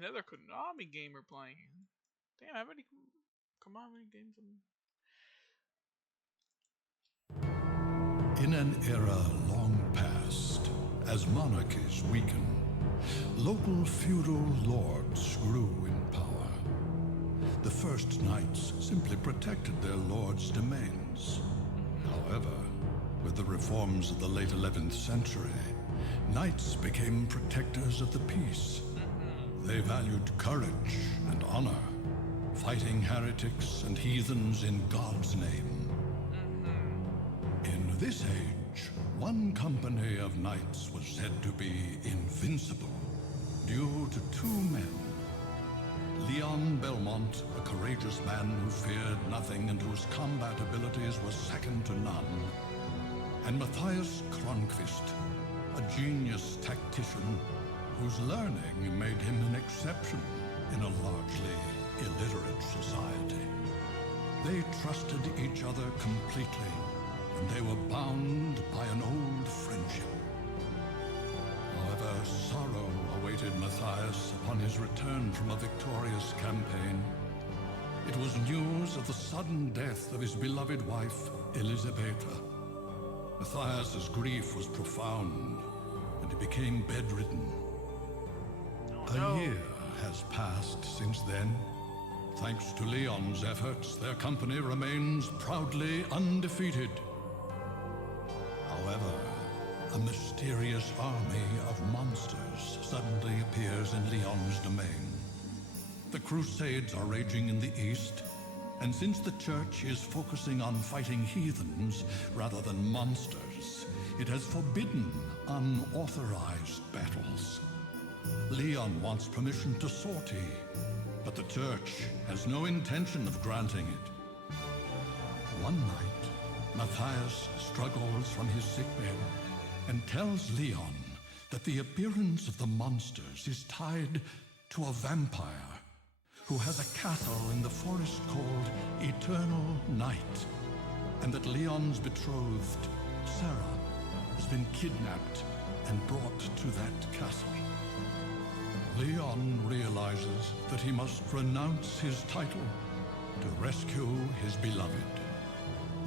Another Konami game we're playing. Damn, how many Konami games? In an era long past, as monarchies weaken, local feudal lords grew in power. The first knights simply protected their lords' domains. However, with the reforms of the late 11th century, knights became protectors of the peace. They valued courage and honor, fighting heretics and heathens in God's name. In this age, one company of knights was said to be invincible due to two men. Leon Belmont, a courageous man who feared nothing and whose combat abilities were second to none, and Matthias Kronqvist, a genius tactician whose learning made him an exception in a largely illiterate society. They trusted each other completely, and they were bound by an old friendship. However, sorrow awaited Matthias upon his return from a victorious campaign. It was news of the sudden death of his beloved wife, Elisabetta. Matthias's grief was profound, and he became bedridden. A year has passed since then. Thanks to Leon's efforts, their company remains proudly undefeated. However, a mysterious army of monsters suddenly appears in Leon's domain. The Crusades are raging in the east, and since the Church is focusing on fighting heathens rather than monsters, it has forbidden unauthorized battles. Leon wants permission to sortie, but the Church has no intention of granting it. One night, Matthias struggles from his sickbed and tells Leon that the appearance of the monsters is tied to a vampire who has a castle in the forest called Eternal Night, and that Leon's betrothed, Sarah, has been kidnapped and brought to that castle. Leon realizes that he must renounce his title to rescue his beloved.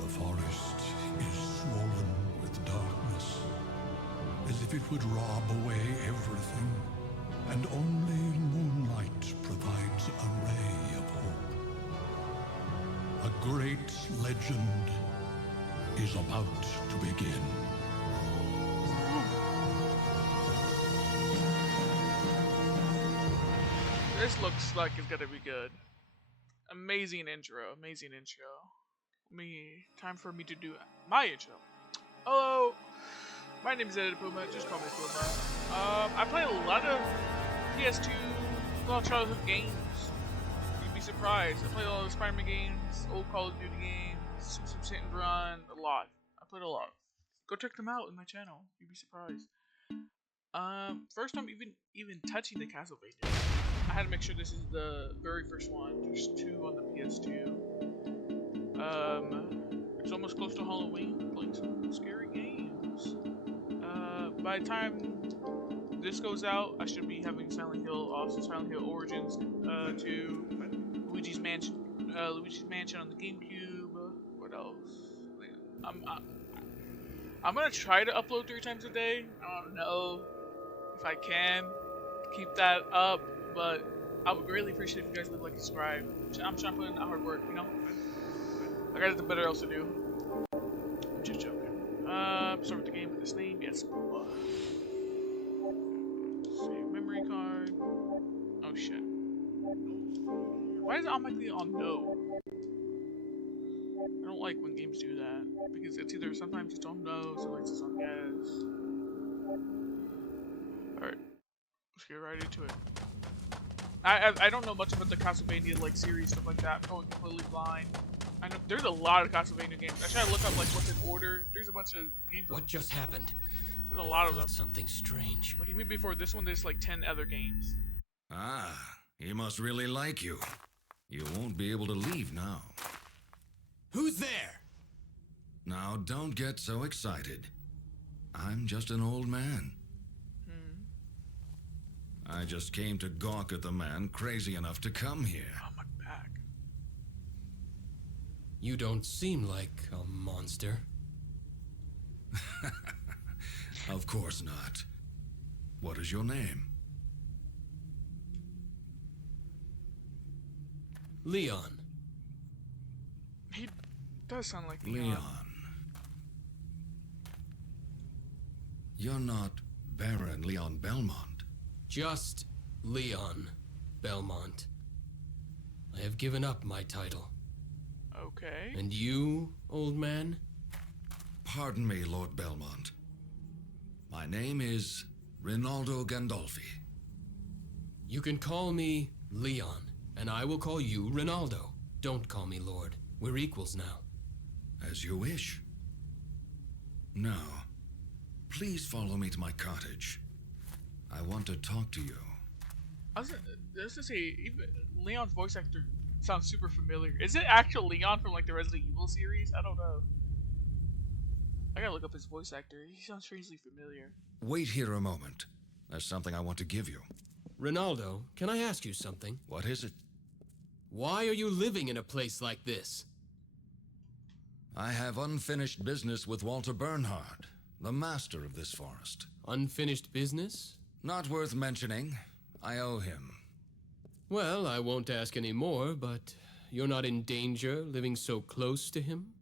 The forest is swollen with darkness, as if it would rob away everything, and only moonlight provides a ray of hope. A great legend is about to begin. This looks like it's gonna be good. Amazing intro. Amazing intro. Time for me to do my intro. Hello, my name is Puma. Just call me Puma. I play a lot of PS2 childhood games. You'd be surprised. I played a lot of Spider-Man games, old Call of Duty games, some Hit and Run, a lot. I played a lot. Go check them out in my channel. You'd be surprised. First time even touching the Castlevania. I had to make sure this is the very first one. There's two on the PS2. It's almost close to Halloween. Playing some scary games. By the time this goes out, I should be having Silent Hill Origins 2, Luigi's Mansion on the GameCube. What else? I'm gonna try to upload 3 times a day. I don't know if I can keep that up, but I would greatly appreciate if you guys would like to subscribe. I'm trying to put in that hard work, you know? I got nothing better else to do. I'm just joking. Start with the game with this name. Yes. Save memory card. Oh shit. Why is it automatically on no? I don't like when games do that, because it's either sometimes it's on no, sometimes it's on yes. Alright. Let's get right into it. I don't know much about the Castlevania like series, stuff like that. I'm going completely blind. I know there's a lot of Castlevania games. I try to look up like what's in order. There's a bunch of games. What just happened? There's a lot of them. Something strange. Like even before this one, there's like 10 other games. Ah, he must really like you. You won't be able to leave now. Who's there? Now, don't get so excited. I'm just an old man. I just came to gawk at the man crazy enough to come here. Oh, my back. You don't seem like a monster. Of course not. What is your name? Leon. He does sound like Leon. You're not Baron Leon Belmont. Just Leon Belmont. I have given up my title. Okay. And you, old man? Pardon me, Lord Belmont. My name is Rinaldo Gandolfi. You can call me Leon, and I will call you Rinaldo. Don't call me Lord. We're equals now. As you wish. Now, please follow me to my cottage. I want to talk to you. I was gonna say, even Leon's voice actor sounds super familiar. Is it actual Leon from like the Resident Evil series? I don't know. I gotta look up his voice actor. He sounds strangely familiar. Wait here a moment. There's something I want to give you. Rinaldo, can I ask you something? What is it? Why are you living in a place like this? I have unfinished business with Walter Bernhard, the master of this forest. Unfinished business? Not worth mentioning. I owe him. Well, I won't ask any more, but you're not in danger living so close to him?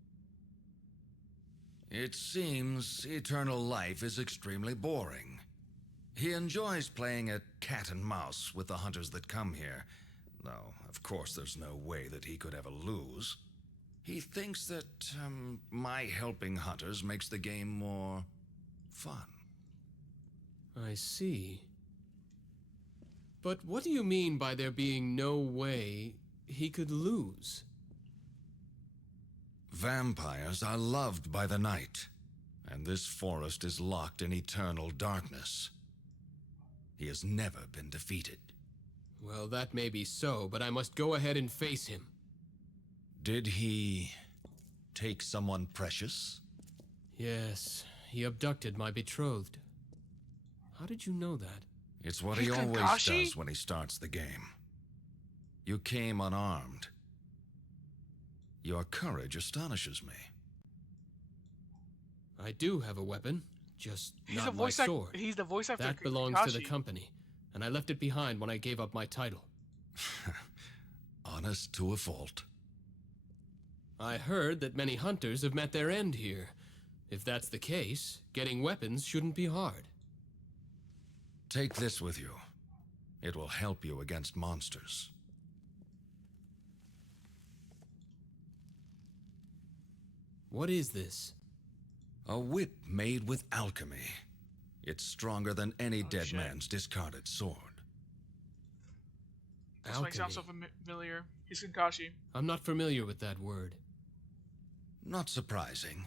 It seems eternal life is extremely boring. He enjoys playing at cat and mouse with the hunters that come here, though, of course, there's no way that he could ever lose. He thinks that, my helping hunters makes the game more fun. I see. But what do you mean by there being no way he could lose? Vampires are loved by the night, and this forest is locked in eternal darkness. He has never been defeated. Well, that may be so, but I must go ahead and face him. Did he take someone precious? Yes, he abducted my betrothed. How did you know that? It's what he He's always Kakashi? does when he starts the game. You came unarmed. Your courage astonishes me. I do have a weapon, just He's not the my voice actor. sword. He's the voice actor. That belongs to the company, and I left it behind when I gave up my title. Honest to a fault. I heard that many hunters have met their end here. If that's the case, getting weapons shouldn't be hard. Take this with you. It will help you against monsters. What is this? A whip made with alchemy. It's stronger than any dead shit. man's discarded sword. That's why he sounds so familiar. He's Kakashi. I'm not familiar with that word. Not surprising.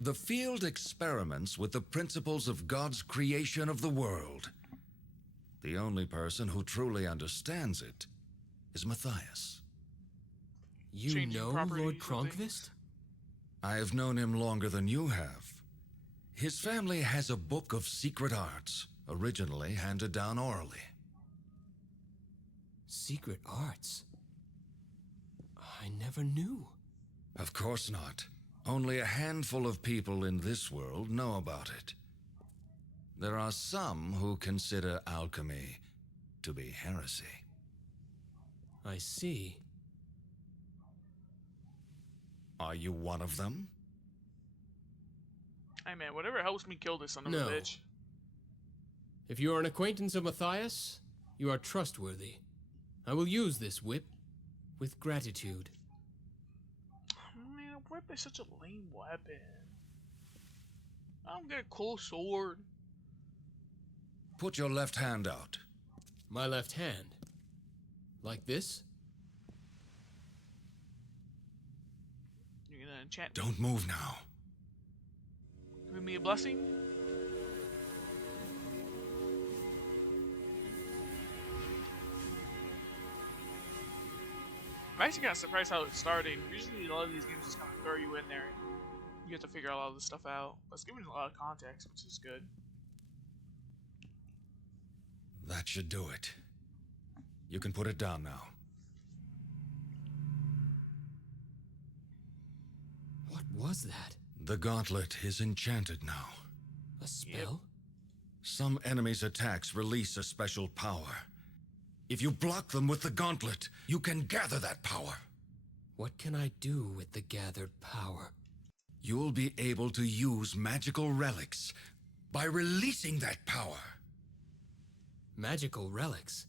The field experiments with the principles of God's creation of the world. The only person who truly understands it is Matthias. You Changing know properties Lord for Kronkvist? things. I have known him longer than you have. His family has a book of secret arts, originally handed down orally. Secret arts? I never knew. Of course not. Only a handful of people in this world know about it. There are some who consider alchemy to be heresy. I see. Are you one of them? Hey man, whatever helps me kill this son of No. a bitch. If you are an acquaintance of Matthias, you are trustworthy. I will use this whip with gratitude. Man, a whip is such a lame weapon. I don't get a cool sword. Put your left hand out. My left hand. Like this? You're gonna enchant me. Don't move now. Give me a blessing. I'm actually kind of surprised how it's starting. Usually a lot of these games just kind of throw you in there. You have to figure a lot of this stuff out. But it's giving a lot of context, which is good. That should do it. You can put it down now. What was that? The gauntlet is enchanted now. A spell? Some enemies' attacks release a special power. If you block them with the gauntlet, you can gather that power. What can I do with the gathered power? You'll be able to use magical relics by releasing that power. Magical relics?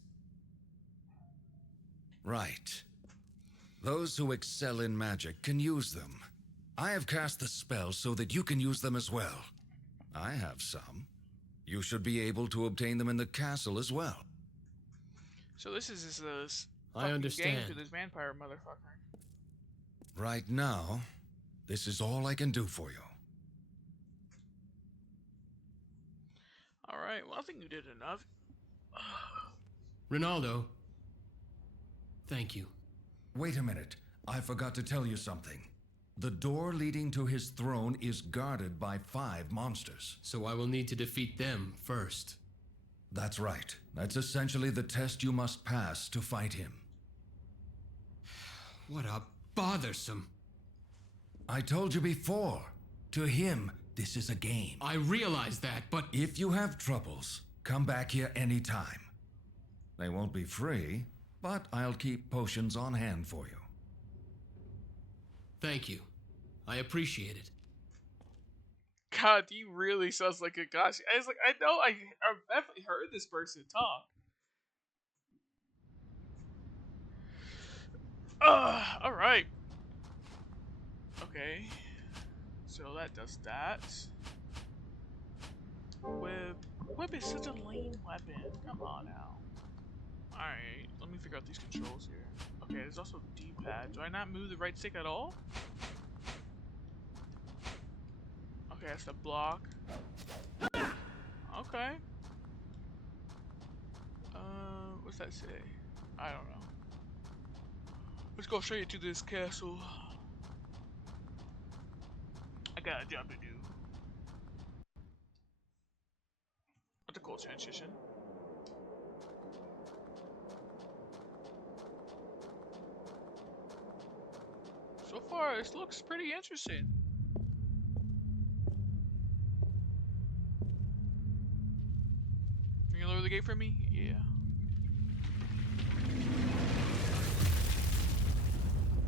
Right. Those who excel in magic can use them. I have cast the spell so that you can use them as well. I have some. You should be able to obtain them in the castle as well. So this is this I understand. game to this vampire motherfucker. Right now, this is all I can do for you. Alright, well I think you did enough. Rinaldo. Thank you. Wait a minute. I forgot to tell you something. The door leading to his throne is guarded by 5 monsters. So I will need to defeat them first. That's right. That's essentially the test you must pass to fight him. What a bothersome. I told you before. To him, this is a game. I realize that, but If you have troubles, come back here anytime. They won't be free, but I'll keep potions on hand for you. thank you. I appreciate it. God, he really sounds like a gosh. I was like, I know I've definitely heard this person talk. Alright. Okay. So that does that. Whip. Whip is such a lame weapon. Come on now. Alright, let me figure out these controls here. Okay, there's also D-pad. Do I not move the right stick at all? Okay, that's the block. Okay. What's that say? I don't know. Let's go straight to this castle. I got a job to do. What a cool transition. So far, this looks pretty interesting. You gonna lower the gate for me? Yeah.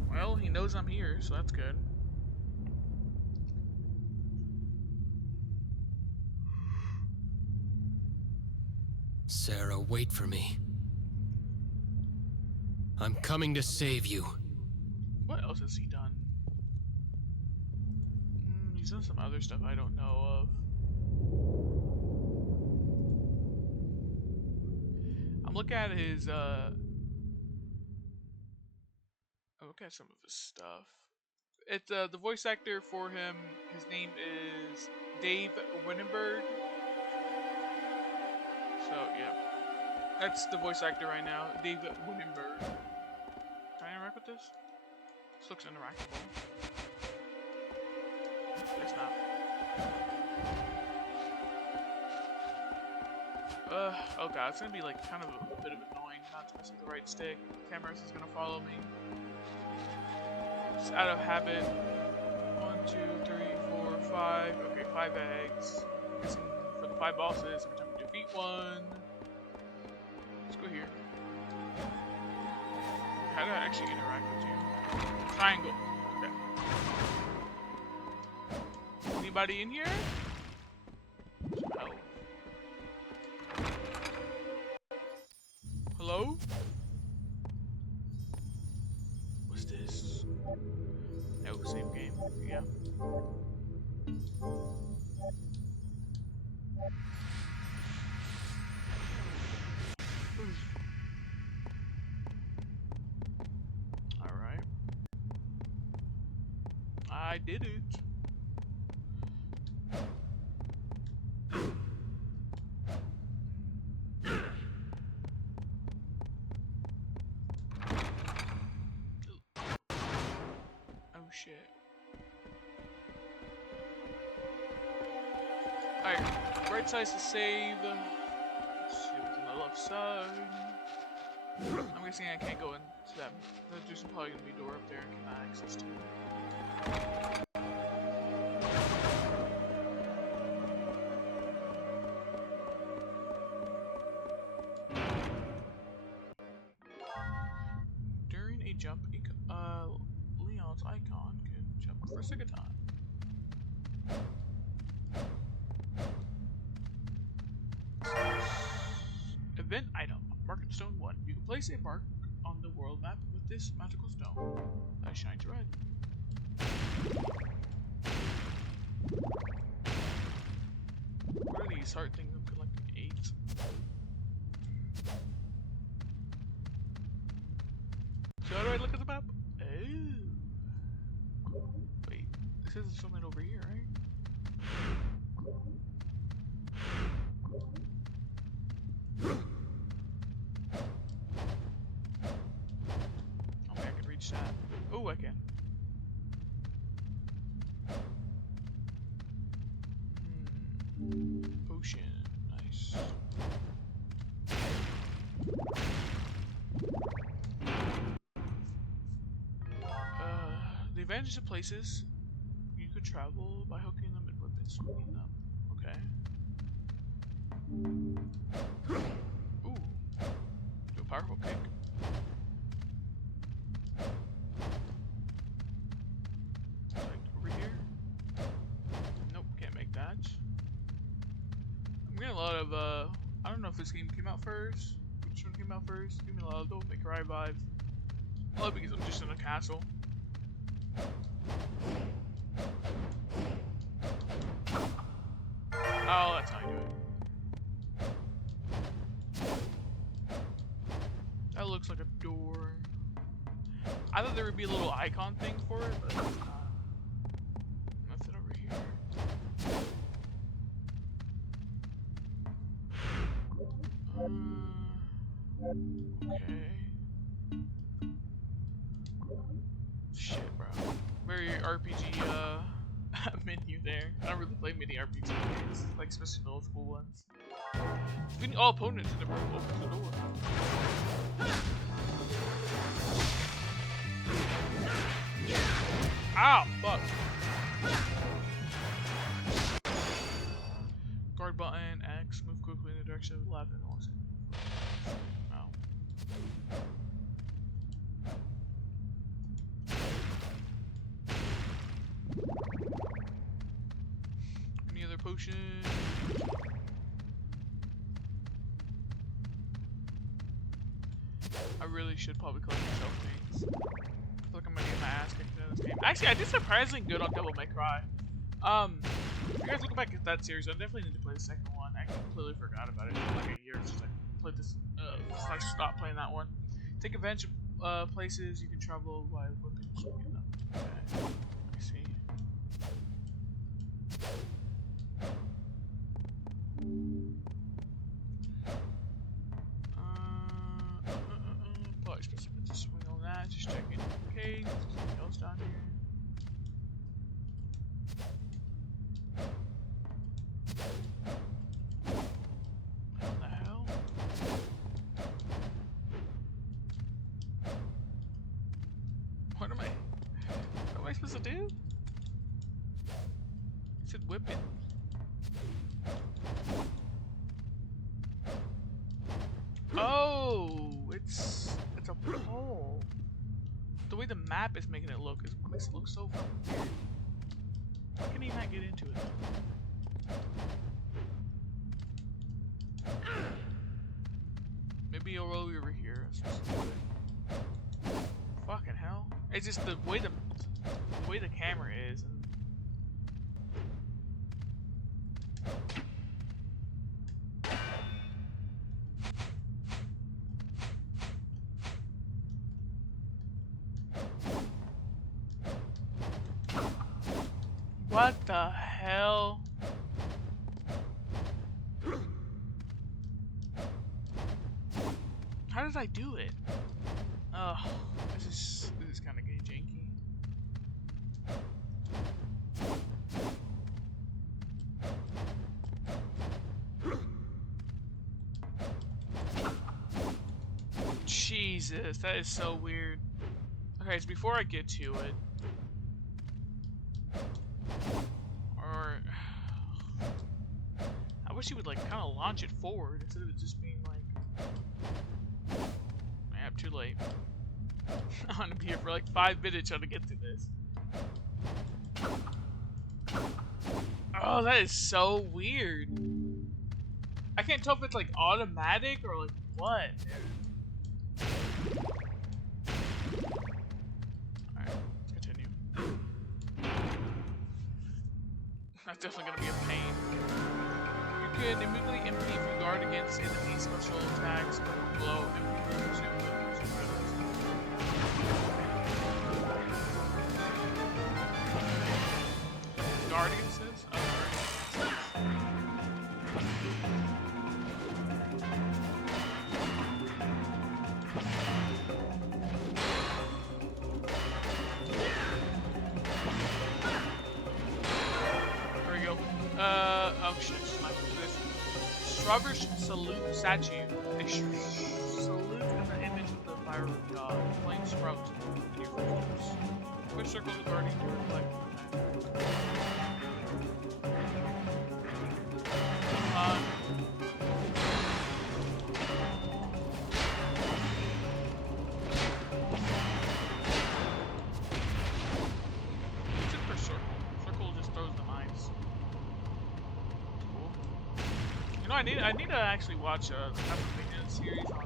Well, he knows I'm here, so that's good. Sarah, wait for me. I'm coming to save you. What else has he done? He's done some other stuff I don't know of. I'm looking at his, I look at some of his stuff. It's, the voice actor for him, his name is Dave Winenberg. So, yeah. That's the voice actor right now, Dave Winenberg. Can I interact with this? This looks interactable. It's not. Oh god, it's gonna be like kind of a bit of annoying not to miss the right stick. The camera is gonna follow me. Just out of habit. 1, 2, 3, 4, 5. Okay, 5 eggs. Guessing for the 5 bosses, every time we defeat one. Let's go here. How do I actually interact with you? Triangle. Okay. Anybody in here? Oh. Hello? What's this? No, same game. Yeah. Alright. I did it. Oh shit. Alright, right side's to save. Let's see what's on the left outside. I'm guessing I can't go into that. There's probably gonna be a door up there I cannot access to. During a jump, Leon's icon can jump for a second time. Event item, Market Stone 1. You can place a mark on the world map with this magical stone that shines red. What are these heart things I'm collecting? 8. So how do I look at the map? Oh. Wait, this is something over here, right? I can reach that. Oh, I can. Potion. Nice. The advantage of places, you could travel by hooking them and swinging them. Okay. Ooh. Do a powerful kick. Like over here. Nope, can't make that. I'm getting a lot of I don't know if this game came out first. Which one came out first? Give me a lot of Don't Make Cry vibes. Well, because I'm just in a castle. Oh, that's how I do it. That looks like a door. I thought there would be a little icon thing for it, but it's not. Nothing over here. Okay. Shit, bro. Very RPG menu there. I don't really play mini RPG games, like especially the old school ones. Defeating all opponents in the room opens the door. Ow! Fuck! Guard button, X, move quickly in the direction of the left and also. Ow. Any other potion? I really should probably collect myself things. I feel like I'm gonna get my ass kicked in this game. Actually, I did surprisingly good on Devil May Cry. If you guys look back at that series, I definitely need to play the second one. I completely forgot about it in like a year since I played this. Since I stopped playing that one. Take advantage of places you can travel by whipping and swinging them. Okay, I see. Probably supposed to swing on that. Just checking. Okay, there's something else down here. What the hell? What am I supposed to do? It said whipping. Oh, it's a pole. The way the map is making it look makes it look so fucking weird. Why can he not get into it? Maybe he'll roll over here. Fucking hell! It's just the way the camera is. And what the hell? How did I do it? Oh, this is kind of getting janky. Jesus, that is so weird. Okay, so before I get to it, or I wish you would like kind of launch it forward instead of it just being like, man, too late. I'm gonna be here for like 5 minutes trying to get to this. Oh, that is so weird. I can't tell if it's like automatic or like what. Alright, let's continue. That's definitely gonna be a pain. You can immediately empty if you guard against enemy special attacks from below empty rooms and weapons and riddles. Guard against this? Oh, guard There we go. Oh shit, sniper this. Strawberry salute statue. A salute in the image of the fire of God. Flame sprout in your footsteps. Which circles are guarding to reflect what's it for circle? Circle just throws the mines. Cool. You know, I need to actually watch the Castlevania series on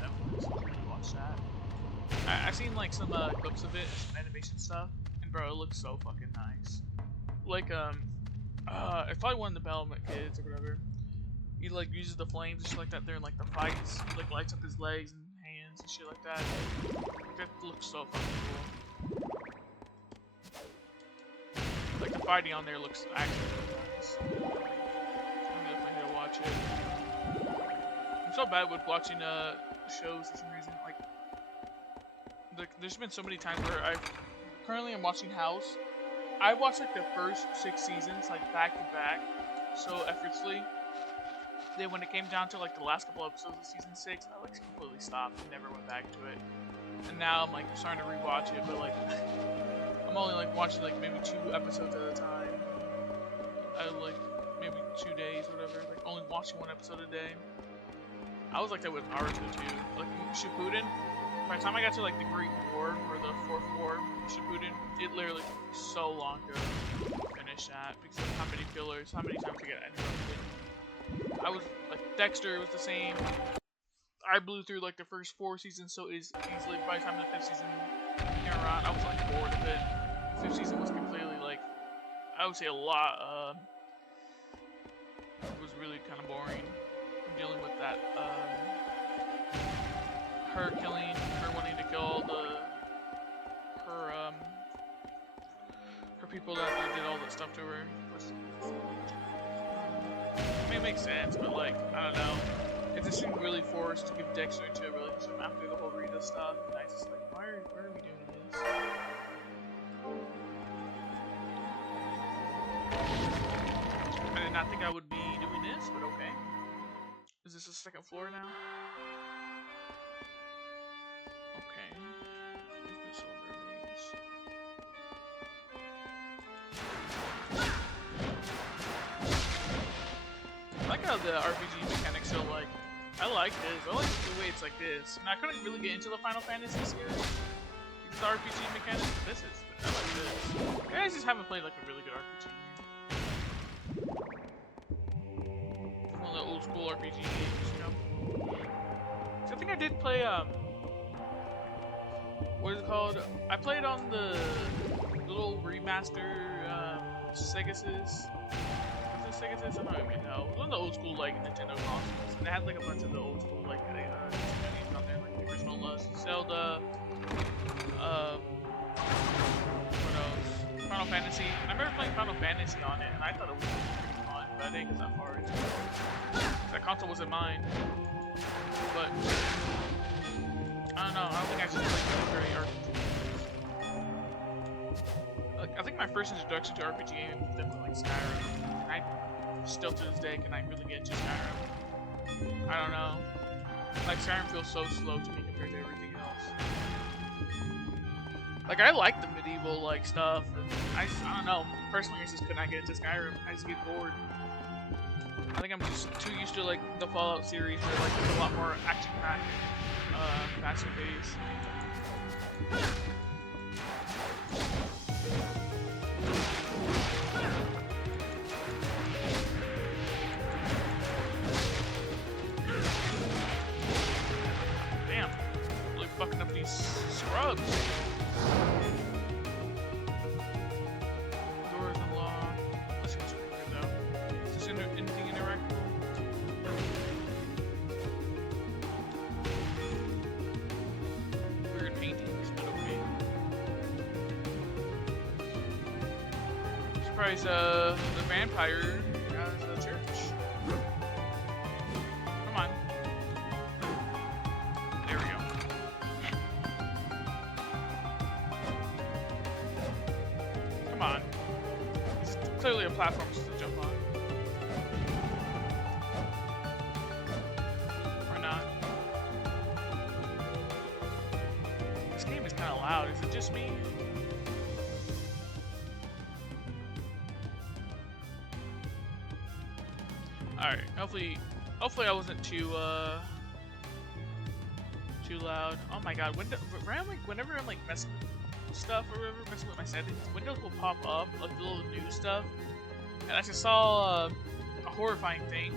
Netflix. I really watch that. I've seen like some clips of it, and some animation stuff, and bro, it looks so fucking nice. Like it's probably one of the Lament kids or whatever. He like uses the flames and shit like that during like the fights. He like lights up his legs and hands and shit like that. That looks so fucking cool. Like the fighting on there looks actually really nice. I'm definitely gonna watch it. I'm so bad with watching shows for some reason. Like there's been so many times where currently I'm watching House. I watched like the first 6 seasons like back to back so effortlessly. Then when it came down to like the last couple episodes of season 6, I like completely stopped and never went back to it. And now I'm like starting to rewatch it, but like I'm only like watching like maybe 2 episodes at a time. I like maybe 2 days or whatever, like only watching 1 episode a day. I was like that with Naruto too. Like Shippuden, by the time I got to like the Great War or the 4th War, Shippuden, it literally took me so long to finish that because of how many fillers, how many times I get interrupted. I was like Dexter was the same. I blew through like the first 4 seasons so easily. By the time the 5th season came around, I was like bored of it. 5th season was completely like, I would say a lot. It was really kind of boring. I'm dealing with that. Her wanting to kill all her people that did all that stuff to her. I mean, it makes sense, but like, I don't know. It just seemed really forced to give Dexter into a relationship after the whole Rita stuff. And I just like, why are we doing this? I did not think I would be doing this, but okay. Is this the 2nd floor now? Okay. Here's the silver base. I like how the RPG mechanics are like, I like this. I like the way it's like this. And I couldn't really get into the Final Fantasy series because the RPG mechanics. This is, I like this. You guys just haven't played like a really good RPG game. One of the old school RPG games, you know. So I think I did play what is it called? I played on the little remaster Sega Sys. Sega Sys? I don't even know. It was on the old school like Nintendo consoles, and they had like a bunch of the old school like games on there, like the original Zelda. What else? Final Fantasy. And I remember playing Final Fantasy on it, and I thought it was pretty fun, but I didn't get that far into it. That console wasn't mine. But I don't know. I don't think I just played very RPG. Like, I think my first introduction to RPG game was definitely like Skyrim. And I still to this day cannot really get into Skyrim. I don't know. Like Skyrim feels so slow to me compared compared to everything else. Like, I like the medieval like stuff, and I don't know. Personally, I just could not get into Skyrim. I just get bored. I think I'm just too used to like the Fallout series, where like there's a lot more action-packed, faster pace. Damn, really fucking up these scrubs. Doors unlocked. This seems pretty good though. Is this anything interactable? Weird paintings, but okay. Surprise, the vampire has a church. Come on. There we go. Come on. It's clearly a platform just to jump on. Or not. This game is kind of loud. Is it just me? Alright, hopefully I wasn't too loud. Oh my god, whenever I'm like messing with stuff or whatever, messing with my settings, windows will pop up, like the little new stuff. And I just saw a horrifying thing.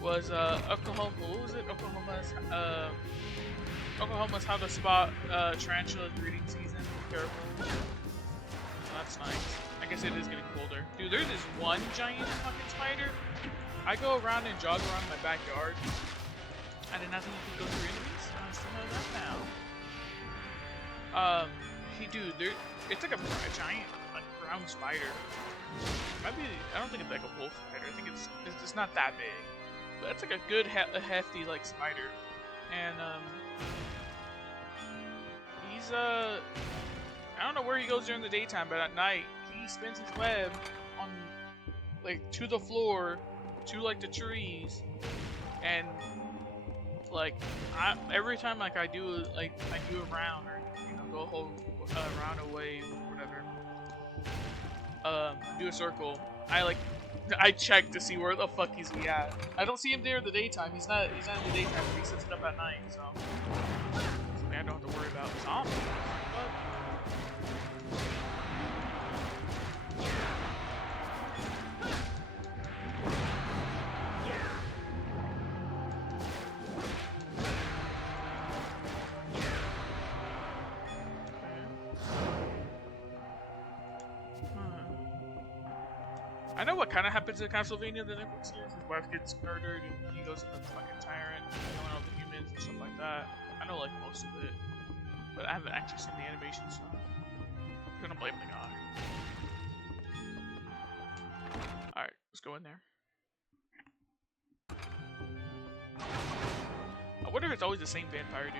Was Oklahoma, what was it? Oklahoma's how to spot tarantulas breeding season. Be careful. Oh, that's nice. I guess it is getting colder. Dude, there's this one giant fucking spider. I go around and jog around my backyard. I did not think you could go through enemies. I still know that now. Dude, it's like a giant, like brown spider. Maybe I don't think it's like a wolf spider. I think it's just not that big. But it's like a good, hefty like spider, and he's I don't know where he goes during the daytime, but at night he spins his web on like to the floor, to like the trees, and like every time like I do a round or go a whole round away or whatever, do a circle. I check to see where the fuck he's at. I don't see him there in the daytime. He's not in the daytime, but he sets it up at night, so something I don't have to worry about. Zombies. What? I know what kind of happens in Castlevania, the Netflix series. His wife gets murdered and he goes into the fucking tyrant, killing all the humans and stuff like that. I know like most of it, but I haven't actually seen the animation, so I'm gonna blame the guy. Alright, let's go in there. I wonder if it's always the same vampire dude.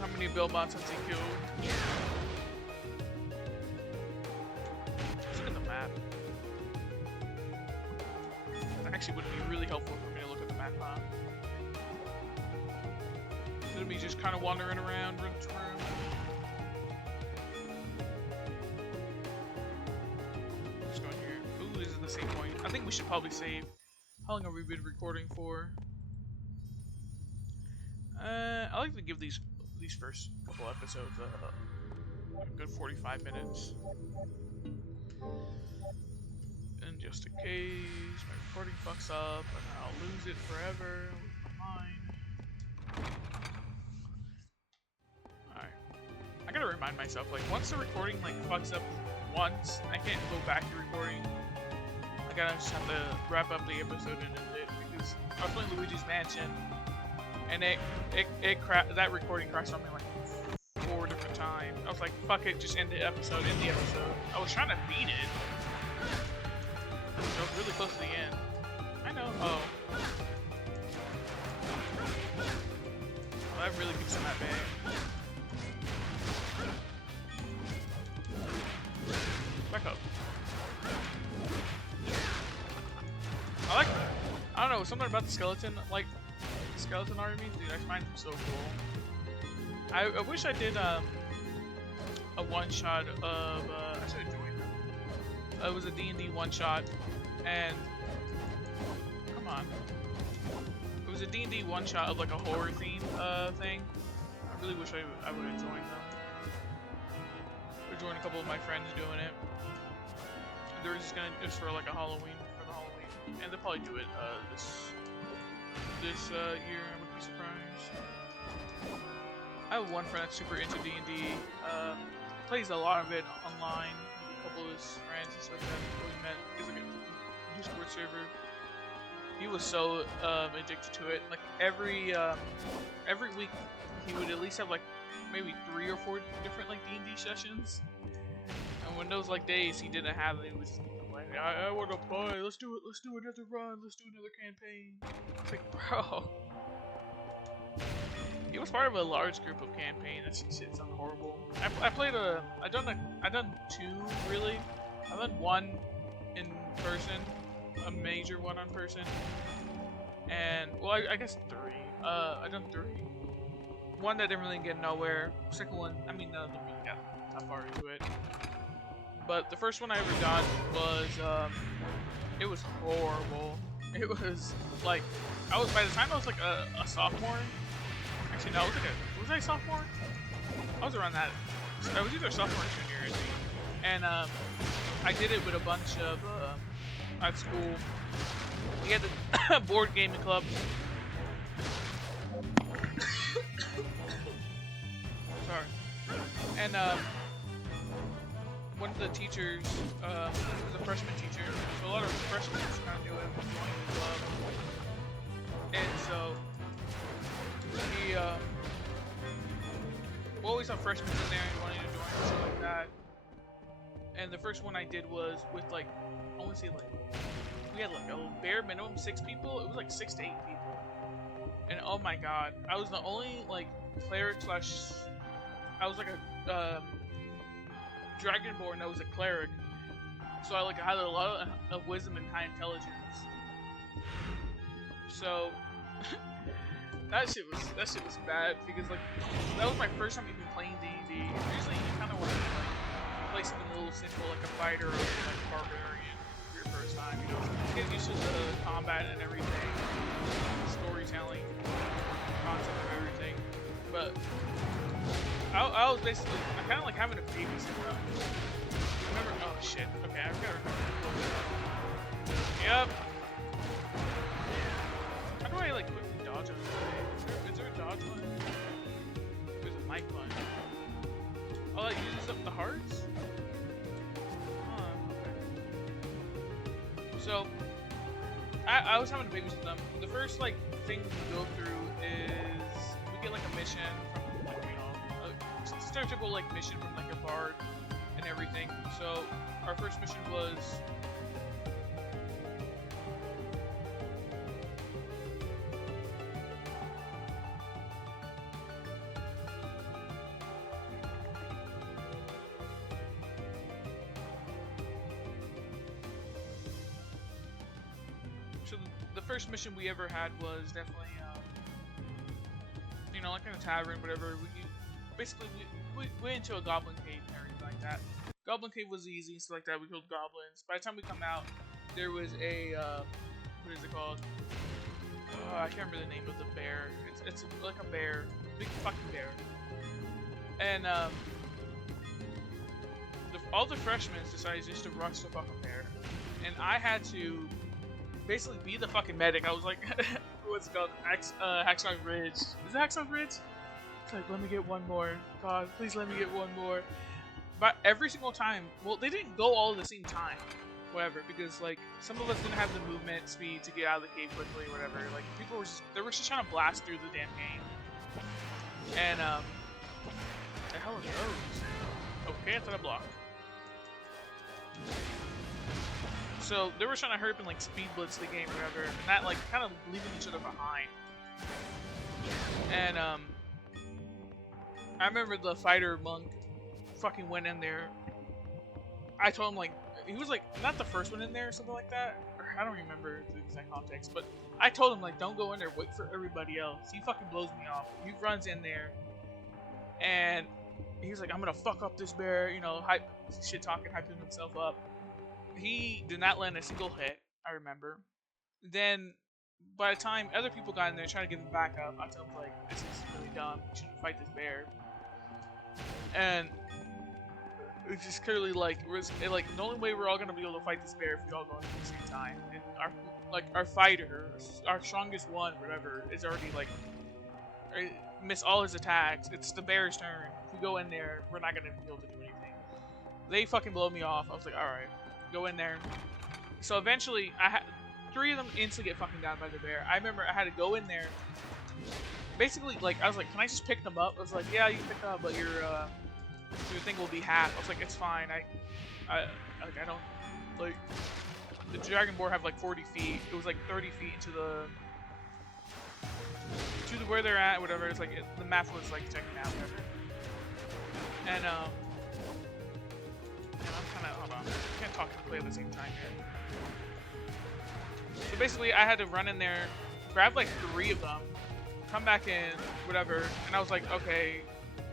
How many Belmonts has he killed? Let's look at the map. That actually would be really helpful for me to look at the map, huh? Instead of me just kind of wandering around room to room. Let's go in here. Ooh, this is the save point. I think we should probably save. How long have we been recording for? I like to give these first couple episodes a good 45 minutes. And just in case my recording fucks up and I'll lose it forever, lose my mind. Alright. I gotta remind myself, like, once the recording like fucks up once, I can't go back to recording. I gotta just have to wrap up the episode and end it, because I was playing Luigi's Mansion and that recording crashed on me like 4 different times. I was like, fuck it, just end the episode. I was trying to beat it. I was really close to the end. I know. Oh. Well, that really keeps him at bay. Back up. I don't know, something about the skeleton, like skeleton army, dude. I find them so cool. I wish I did a one shot of. I should have joined them. It was a D&D one shot, and come on, it was a D&D one shot of like a horror theme thing. I really wish I would have joined them. I joined a couple of my friends doing it. They were just gonna it's for like a Halloween for the Halloween, and they'll probably do it this year. I wouldn't be surprised. I have one friend that's super into D&D. Plays a lot of it online. A couple of his friends and stuff that we met. He's like a Discord server. He was so addicted to it. Like every week, he would at least have like maybe 3 or 4 different like D&D sessions. And when those like days he didn't have it, he was like, I want to play. Let's do it. Let's do another run. Let's do another campaign. It's like, bro. He was part of a large group of campaign. That shit sounds horrible. I played I done 2 really. I've done 1 in person, a major one on person, and well, I guess 3. I done 3. One that didn't really get nowhere. Second one, I mean, no, didn't really get that far into it. But the first one I ever got was it was horrible. It was like by the time I was like a sophomore. Actually, no, was I a sophomore? I was around that. I was either sophomore or junior, I think. And I did it with a bunch of at school. We had the board gaming club. Sorry. And one of the teachers was a freshman teacher, so a lot of freshmen kind of knew him, joined the club, and so he we always have freshmen in there and wanting to join and stuff like that. And the first one I did was with like, I want to say like, we had like a bare minimum 6 people. It was like 6 to 8 people. And oh my god, I was the only like cleric slash, I was like a dragonborn that was a cleric. So I like had a lot of wisdom and high intelligence. So that shit was bad because like that was my first time even playing D&D. Usually you kind of want to like play something a little simple like a fighter or like a barbarian for your first time. You know, get used to the combat and everything, storytelling, concept of everything. But I was basically kind of like having a babysit them. Remember? Oh shit. Okay, I gotta remember. Yep. How do I like quickly dodge on this? Is there a dodge button? There's a mic button. Oh, that uses up the hearts? Huh, okay. So, I was having to babysit them. The first like thing we go through is we get like a mission from like, you know, a stereotypical like mission from like a bard and everything. So our first mission was the first mission we ever had was definitely, you know, like in a tavern, whatever. We went into a goblin cave and everything like that. Goblin cave was easy and stuff like that. We killed goblins. By the time we come out, there was a what is it called? I can't remember the name of the bear. It's like a bear, big fucking bear. And all the freshmen decided just to rush the fucking bear, and I had to basically be the fucking medic. I was like, what's it called? Hacksaw Ridge. Is it Hacksaw Ridge? It's like, let me get one more. God, please let me get one more. But every single time, well, they didn't go all at the same time, whatever, because like some of us didn't have the movement speed to get out of the cave quickly, or whatever. Like people were just trying to blast through the damn game. And the hell are those? Okay, I thought I blocked. So they were trying to hurry up and like speed blitz the game or whatever, and that like kind of leaving each other behind. And I remember the fighter monk fucking went in there. I told him like he was like not the first one in there or something like that, or I don't remember the exact context, but I told him, like, don't go in there, wait for everybody else. He fucking blows me off. He runs in there, and he's like, I'm gonna fuck up this bear, you know, shit talking, hyping himself up. He did not land a single hit, I remember. Then, by the time other people got in there trying to get him back up, I told him, like, this is really dumb, you shouldn't fight this bear. And it's just clearly like, the only way we're all gonna be able to fight this bear if we all go in at the same time. And our fighter, our strongest one, whatever, is already like missed all his attacks. It's the bear's turn. If we go in there, we're not gonna be able to do anything. They fucking blow me off. I was like, all right, go in there. So eventually, 3 of them instantly get fucking down by the bear. I remember I had to go in there. Basically, like, I was like, can I just pick them up? I was like, yeah, you can pick them up, but your thing will be half. I was like, it's fine. I don't, like, the dragon board have like 40 feet. It was like 30 feet to the where they're at, whatever. It's like the map was like checking out, whatever. And I'm kind of, hold on, I can't talk and play at the same time here. So basically, I had to run in there, grab like 3 of them, come back in, whatever, and I was like, okay.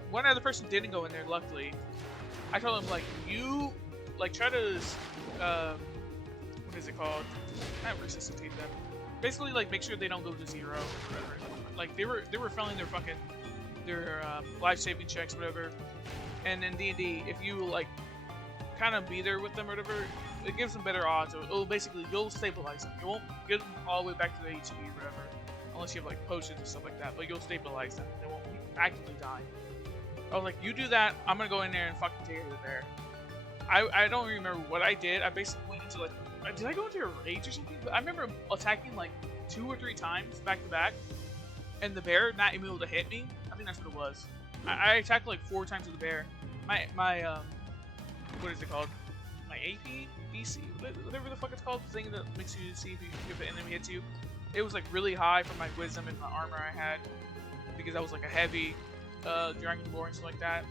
One other person didn't go in there, luckily. I told him, like, you, like, try to, what is it called? Not resuscitate them. Basically, like, make sure they don't go to 0 or whatever. Like, they were failing their life-saving checks, whatever. And in D&D, if you, like, kind of be there with them or whatever, it gives them better odds. It'll basically, you'll stabilize them. You won't get them all the way back to the HP or whatever, unless you have, like, potions and stuff like that, but you'll stabilize them. They won't actively die. I was like, you do that, I'm gonna go in there and fucking take it there. I don't remember what I did. I basically went into, like, did I go into a rage or something? But I remember attacking like 2 or 3 times back to back, and the bear not even able to hit me. I think that's what it was. I attacked like 4 times with the bear. My what is it called? My AP, DC, whatever the fuck it's called, the thing that makes you see if an enemy hits you. It was like really high for my wisdom and my armor I had, because I was like a heavy dragon board and stuff like that.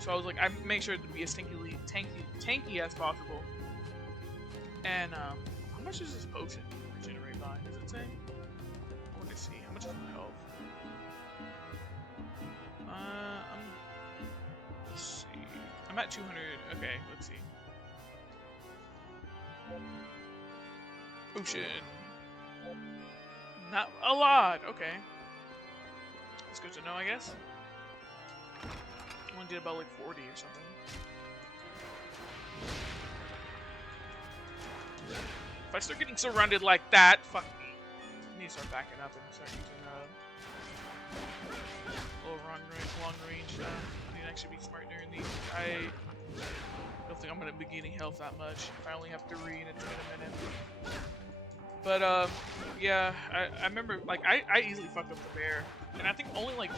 So I was like, I make sure to be as tanky as possible. And how much is this potion regenerate by? Does it say? I want to see how much is my health. Let's see. I'm at 200. Okay, let's see. Potion. Not a lot. Okay. It's good to know, I guess. I only did about like 40 or something. If I start getting surrounded like that, fuck me. I need to start backing up and start using little long range stuff. I need to actually be smart during these. I don't think I'm gonna be gaining health that much. If I only have 3 and it's been a minute. But yeah, I remember like I easily fucked up the bear, and I think only like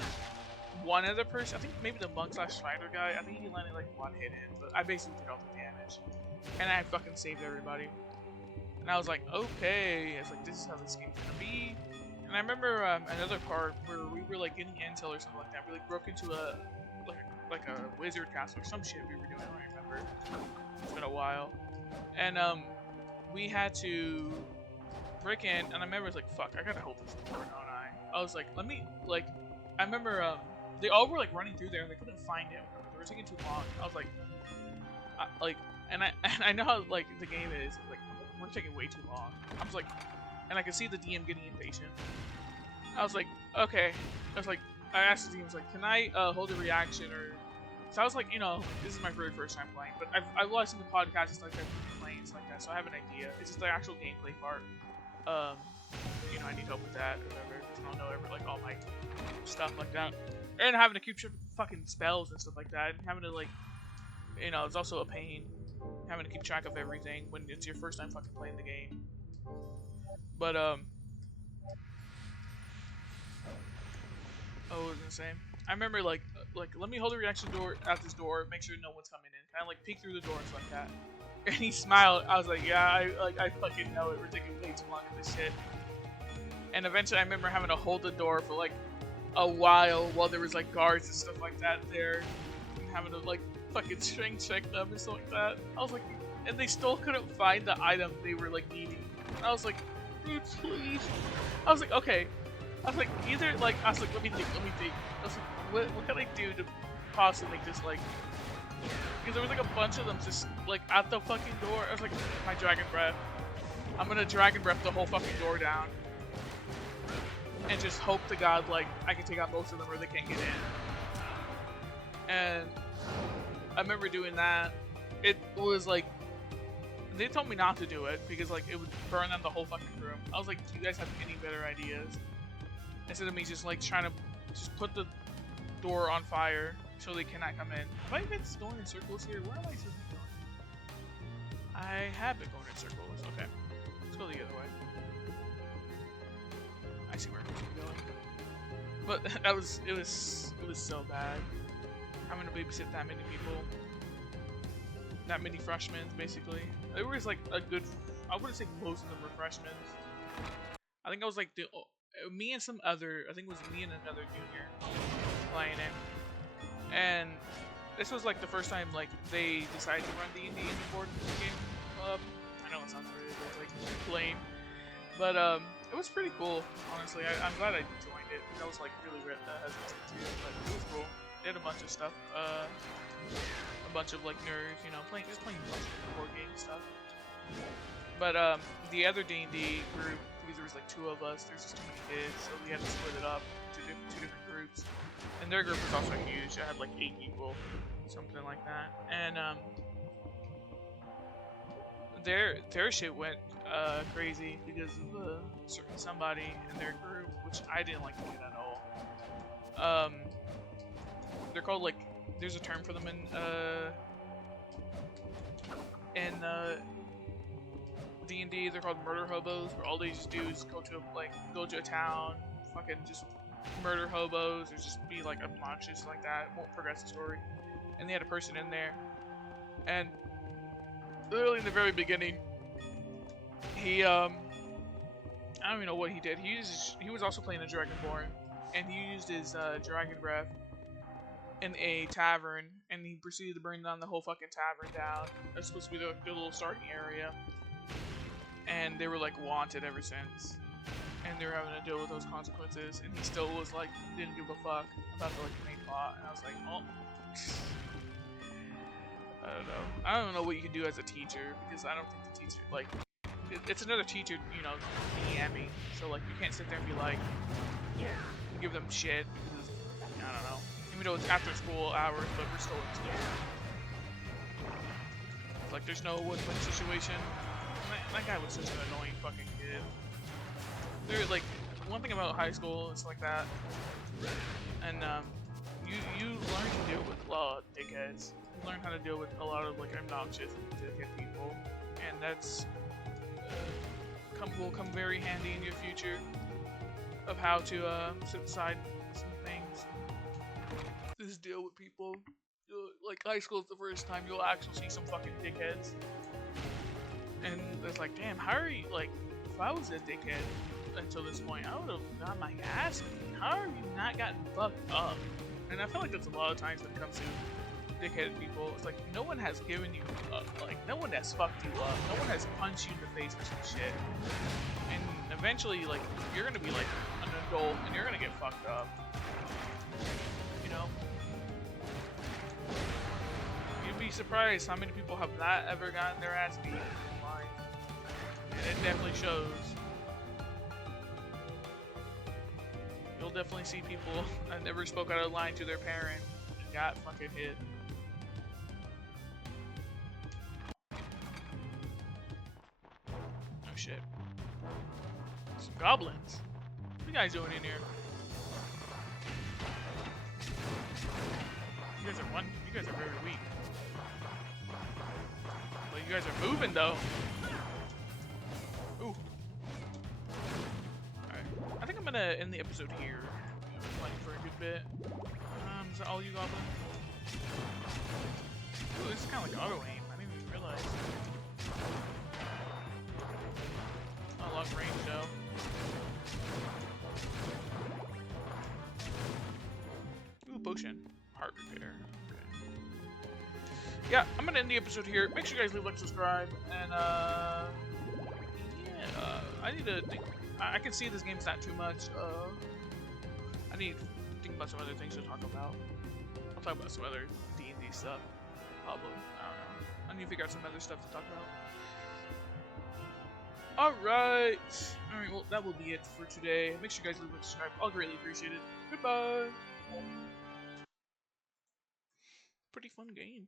one other person, I think maybe the monk/fighter guy, I think he landed like 1 hit in, but I basically took all the damage, and I fucking saved everybody. And I was like, okay, it's like this is how this game's gonna be. And I remember another part where we were like getting intel or something like that. We like broke into a like a wizard castle or some shit we were doing. I don't remember. It's been a while, and we had to break in, and I remember it's like, fuck, I gotta hold this door, don't I? I was like, let me, like, I remember, they all were, like, running through there, and they couldn't find it. They were taking too long. I was like, and I know how, like, the game is, like, we're taking way too long. I was like, and I could see the DM getting impatient. I was like, okay. I was like, I asked the DM, I was like, can I, hold a reaction, or, so I was like, you know, this is my very first time playing, but I've watched the podcast and stuff like that, playing and stuff like that, so I have an idea. It's just the actual gameplay part. You know, I need help with that or whatever, because I don't know like all my stuff like that, and having to keep fucking spells and stuff like that, and having to like, you know, it's also a pain having to keep track of everything when it's your first time fucking playing the game. But oh, what was I gonna say? I remember like let me hold the reaction door at this door, make sure no one's coming in, kind of like peek through the door and stuff like that. And he smiled. I was like, yeah, I fucking know it. We're taking way too long in this shit. And eventually I remember having to hold the door for like a while there was like guards and stuff like that there. And having to like fucking strength check them and stuff like that. I was like, and they still couldn't find the item they were like needing. And I was like, dude, please. I was like, okay. I was like, either like, I was like, let me think. I was like, what can I do to possibly make this like? Because there was like a bunch of them just like at the fucking door. I was like, my dragon breath. I'm gonna dragon breath the whole fucking door down, and just hope to God like I can take out most of them or they can't get in. And I remember doing that. It was like they told me not to do it because like it would burn down the whole fucking room. I was like, do you guys have any better ideas? Instead of me just like trying to just put the door on fire so they cannot come in. Have I been going in circles here? Where am I supposed to be going? I have been going in circles. Okay. Let's go the other way. I see where I'm supposed to be going. But it was so bad. Having to babysit that many people. That many freshmen, basically. There was like a good, I wouldn't say most of them were freshmen. I think I was like me and some other, I think it was me and another junior playing it. And this was like the first time like they decided to run D&D in the board game club. I know it sounds really like lame, but it was pretty cool. Honestly, I'm glad I joined it. I was like really hesitant to, but it was cool. They had a bunch of stuff, a bunch of like nerds, you know, just playing a bunch of board game stuff. But the other D&D group, because there was like 2 of us, there's just too many kids, so we had to split it up to two different groups. And their group was also huge. I had like 8 people, something like that. And their shit went crazy because of a certain somebody in their group, which I didn't like to do at all. They're called like, there's a term for them in D&D. They're called murder hobos, where all they just do is go to a town, fucking just murder hobos, or just be like obnoxious like that. Won't progress the story. And they had a person in there, and literally in the very beginning, he I don't even know what he did. He was also playing a Dragonborn, and he used his dragon breath in a tavern, and he proceeded to burn down the whole fucking tavern down. That's supposed to be the little starting area, and they were like wanted ever since, and they were having to deal with those consequences, and he still was like didn't give a fuck about the like main plot. And I was like, oh, I don't know what you can do as a teacher, because I don't think the teacher like it's another teacher, you know, DMing, so like you can't sit there and be like, give them shit. I don't know. Even though it's after school hours, but we're still in school. Like, there's no win-win situation. That guy was such an annoying fucking kid. There, like, one thing about high school is like that, and you learn to deal with a lot of dickheads. You learn how to deal with a lot of like obnoxious dickhead people, and that's will come very handy in your future of how to set aside some things. Just deal with people. Like, high school is the first time you'll actually see some fucking dickheads. And it's like, damn, how are you, like, if I was a dickhead until this point, I would have got my ass beat. How have you not gotten fucked up? And I feel like that's a lot of times when it comes to dickhead people. It's like, no one has given you up. Like, no one has fucked you up. No one has punched you in the face or some shit. And eventually, like, you're gonna be, like, an adult and you're gonna get fucked up. You know? You'd be surprised how many people have not ever gotten their ass beat in life. And it definitely shows. You'll definitely see people that never spoke out of line to their parent and got fucking hit. Oh shit. Some goblins. What are you guys doing in here? You guys are very weak. Well, you guys are moving though. Ooh. Alright. I think I'm gonna end the episode here. I've been playing for a good bit. Is that all you goblins? Ooh, this is kinda like auto aim. I didn't even realize. Not long range though. Ooh, potion. Heart repair. Okay. yeah, I'm gonna end the episode here. Make sure you guys leave a like, subscribe, and yeah, I need to think. I can see this game's not too much. I need to think about some other things to talk about. I'll talk about some other D&D stuff, probably. I don't know. I need to figure out some other stuff to talk about. Alright, well, that will be it for today. Make sure you guys leave a like, subscribe. I'll greatly appreciate it. Goodbye. Pretty fun game.